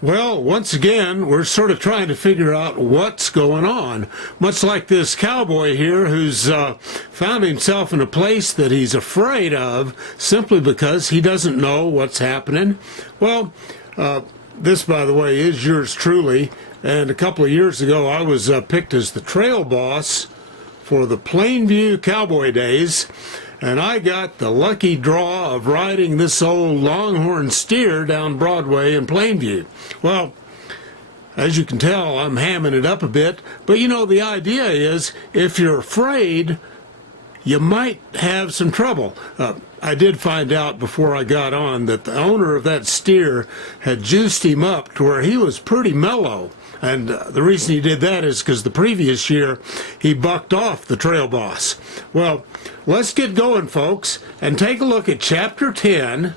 Well, once again, we're sort of trying to figure out what's going on. Much like this cowboy here who's found himself in a place that he's afraid of simply because he doesn't know what's happening. Well, this, by the way, is yours truly. And a couple of years ago, I was picked as the trail boss for the Plainview Cowboy Days. And I got the lucky draw of riding this old longhorn steer down Broadway in Plainview. Well, as you can tell, I'm hamming it up a bit. But you know, the idea is if you're afraid, you might have some trouble. I did find out before I got on that the owner of that steer had juiced him up to where he was pretty mellow. And the reason he did that is because the previous year he bucked off the trail boss. Well, let's get going, folks, and take a look at Chapter 10.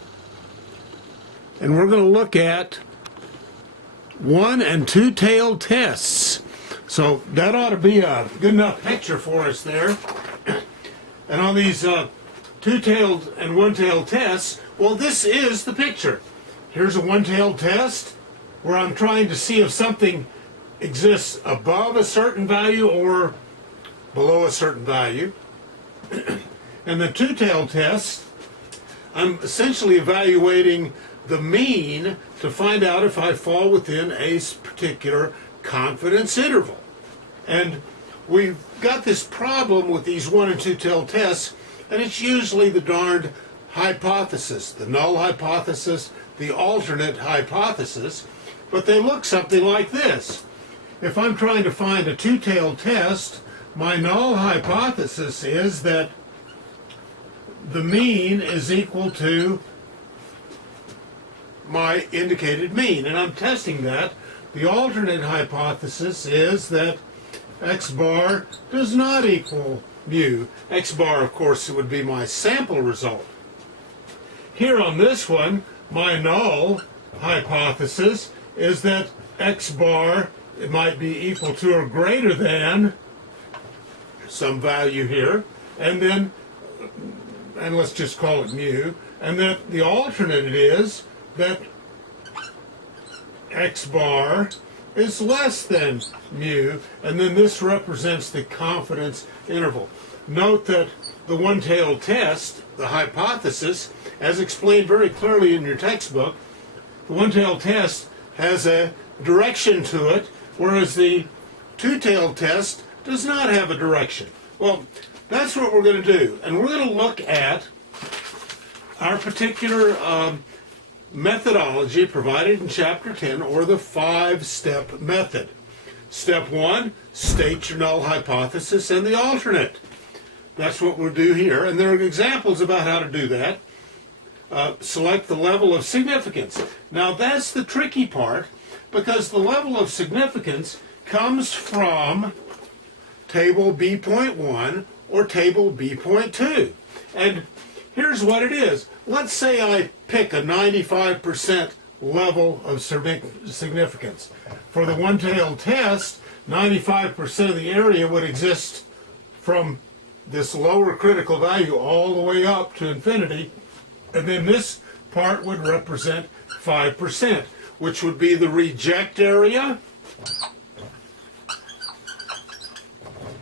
And we're going to look at one- and two-tailed tests. So that ought to be a good enough picture for us there. And on these two-tailed and one-tailed tests, well, this is the picture. Here's a one-tailed test where I'm trying to see if something exists above a certain value or below a certain value. And the two-tailed test, I'm essentially evaluating the mean to find out if I fall within a particular confidence interval. And we've got this problem with these one- and two-tailed tests, and it's usually the darned hypothesis, the null hypothesis, the alternate hypothesis, but they look something like this. If I'm trying to find a two-tailed test, my null hypothesis is that the mean is equal to my indicated mean, and I'm testing that. The alternate hypothesis is that x bar does not equal mu. X bar, of course, would be my sample result. Here on this one, my null hypothesis is that x bar, it might be equal to or greater than some value here, and let's just call it mu, and that the alternate is that x bar is less than mu, and then this represents the confidence interval. Note that the one-tailed test, the hypothesis, as explained very clearly in your textbook, the one-tailed test has a direction to it, whereas the two-tailed test does not have a direction. Well, that's what we're going to do, and we're going to look at our particular methodology provided in Chapter 10, or the five-step method. Step 1, state your null hypothesis and the alternate. That's what we'll do here, and there are examples about how to do that. Select the level of significance. Now that's the tricky part, because the level of significance comes from table B.1 or table B.2. And here's what it is. Let's say I pick a 95% level of significance. For the one-tailed test, 95% of the area would exist from this lower critical value all the way up to infinity, and then this part would represent 5%, which would be the reject area,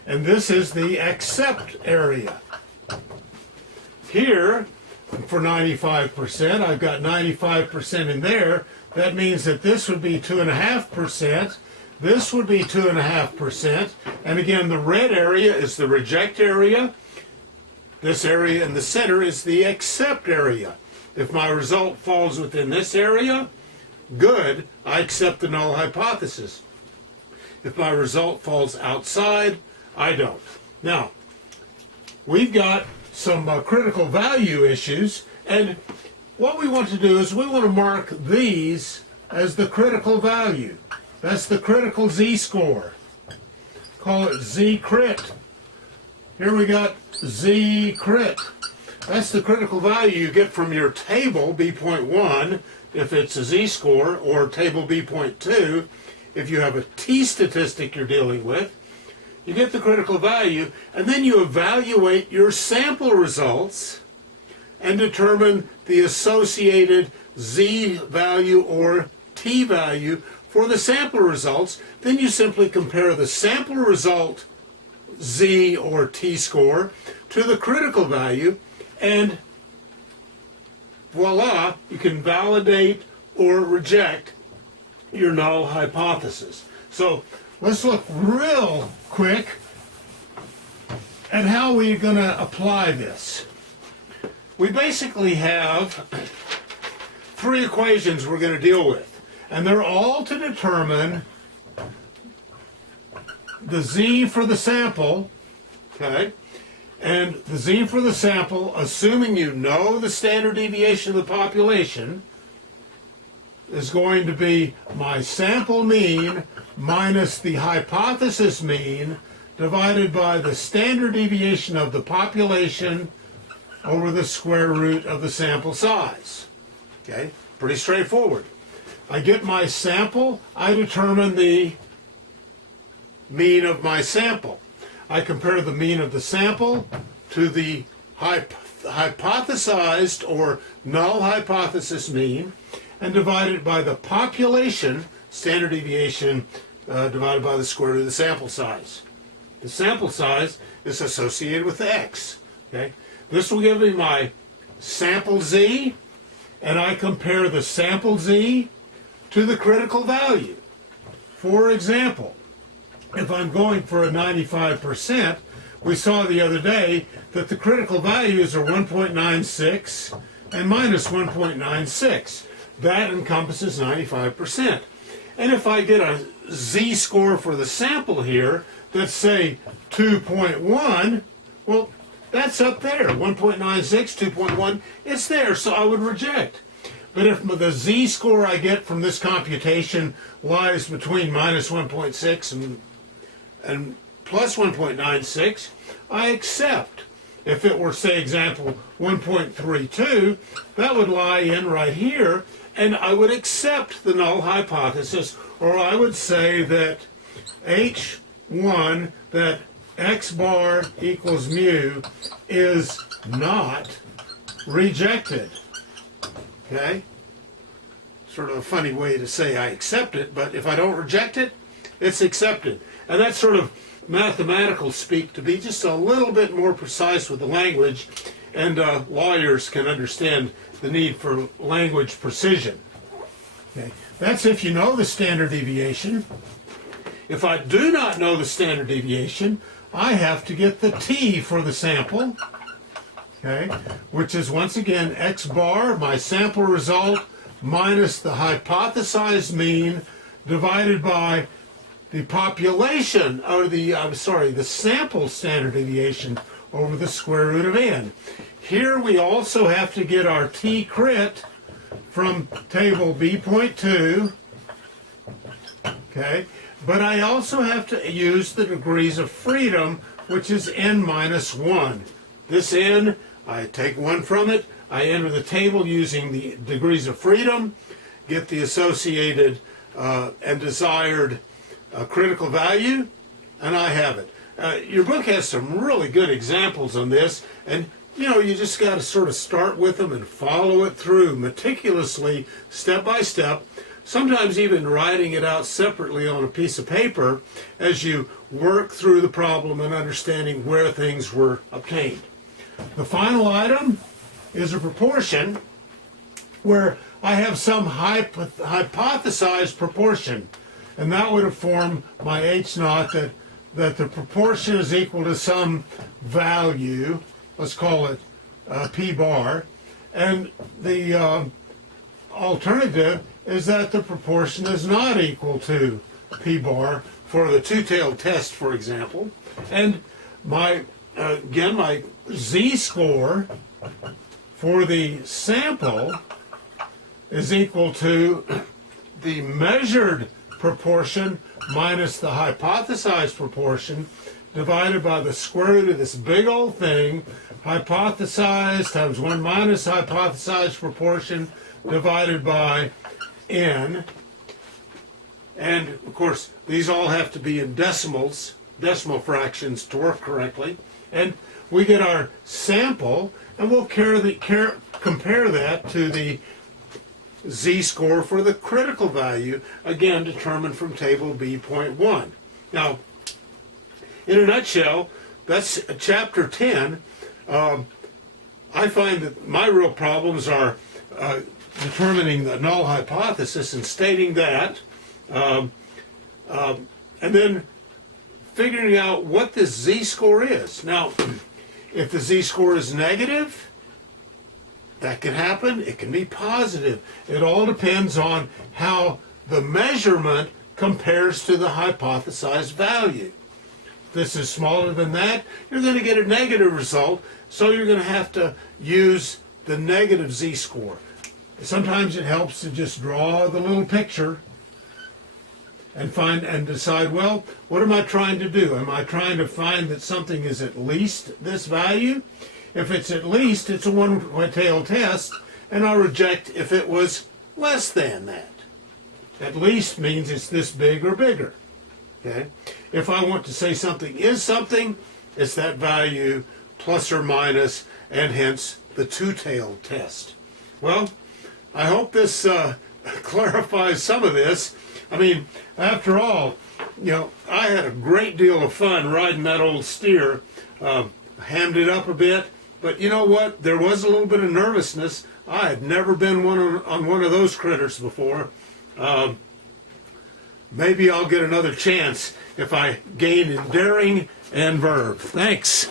and this is the accept area. Here, for 95%, I've got 95% in there. That means that this would be 2.5%, this would be 2.5%, and again, the red area is the reject area. This area in the center is the accept area. If my result falls within this area, good, I accept the null hypothesis. If my result falls outside, I don't. Now, we've got some critical value issues, and what we want to do is we want to mark these as the critical value. That's the critical z-score. Call it z-crit. Here we got z-crit. That's the critical value you get from your table B.1 if it's a z-score, or table B.2 if you have a t-statistic you're dealing with. You get the critical value, and then you evaluate your sample results and determine the associated z value or t-value for the sample results, then you simply compare the sample result z or t-score to the critical value, and voila, you can validate or reject your null hypothesis. So let's look real quick at how we're going to apply this. We basically have three equations we're going to deal with, and they're all to determine the z for the sample, okay? And the z for the sample, assuming you know the standard deviation of the population, is going to be my sample mean minus the hypothesis mean divided by the standard deviation of the population over the square root of the sample size. Okay, pretty straightforward. I get my sample, I determine the mean of my sample. I compare the mean of the sample to the hypothesized or null hypothesis mean and divide it by the population standard deviation divided by the square root of the sample size. The sample size is associated with x. Okay? This will give me my sample z, and I compare the sample z to the critical value. For example, if I'm going for a 95%, we saw the other day that the critical values are 1.96 and minus 1.96. That encompasses 95%. And if I get a z-score for the sample here, let's say 2.1, well, that's up there, 1.96, 2.1, it's there, so I would reject. But if the z-score I get from this computation lies between minus 1.6 and plus 1.96, I accept. If it were, say, example 1.32, that would lie in right here, and I would accept the null hypothesis, or I would say that H1, that x bar equals mu, is not rejected. Okay? Sort of a funny way to say I accept it, but if I don't reject it, it's accepted. And that's sort of mathematical speak to be just a little bit more precise with the language, and lawyers can understand the need for language precision. Okay. That's if you know the standard deviation. If I do not know the standard deviation, I have to get the t for the sample, okay, which is once again x bar, my sample result, minus the hypothesized mean divided by the population, or the sample standard deviation over the square root of n. Here we also have to get our t-crit from table B.2, okay, but I also have to use the degrees of freedom, which is n minus 1. This n, I take 1 from it, I enter the table using the degrees of freedom, get the associated and desired critical value, and I have it. Your book has some really good examples on this, and you just got to sort of start with them and follow it through meticulously, step by step, sometimes even writing it out separately on a piece of paper as you work through the problem and understanding where things were obtained. The final item is a proportion where I have some hypothesized proportion, and that would form my H naught, that the proportion is equal to some value, let's call it P bar, and the alternative is that the proportion is not equal to P bar for the two-tailed test, for example. And my z-score for the sample is equal to the measured proportion minus the hypothesized proportion divided by the square root of this big old thing, hypothesized times 1 minus hypothesized proportion divided by n. And of course, these all have to be in decimals, decimal fractions, to work correctly. And we get our sample, and we'll compare that to the z-score for the critical value, again determined from table B.1. Now, in a nutshell, that's chapter 10. I find that my real problems are determining the null hypothesis and stating that, and then figuring out what this z-score is. Now, if the z-score is negative, that can happen. It can be positive. It all depends on how the measurement compares to the hypothesized value. If this is smaller than that, you're going to get a negative result, so you're going to have to use the negative z-score. Sometimes it helps to just draw the little picture and find and decide, well, what am I trying to do? Am I trying to find that something is at least this value? If it's at least, it's a one-tailed test, and I'll reject if it was less than that. At least means it's this big or bigger. Okay? If I want to say something is something, it's that value plus or minus, and hence the two-tailed test. Well, I hope this clarifies some of this. I mean, after all, I had a great deal of fun riding that old steer. Hammed it up a bit, but you know what? There was a little bit of nervousness. I had never been on one of those critters before. Maybe I'll get another chance if I gain in daring and verve. Thanks.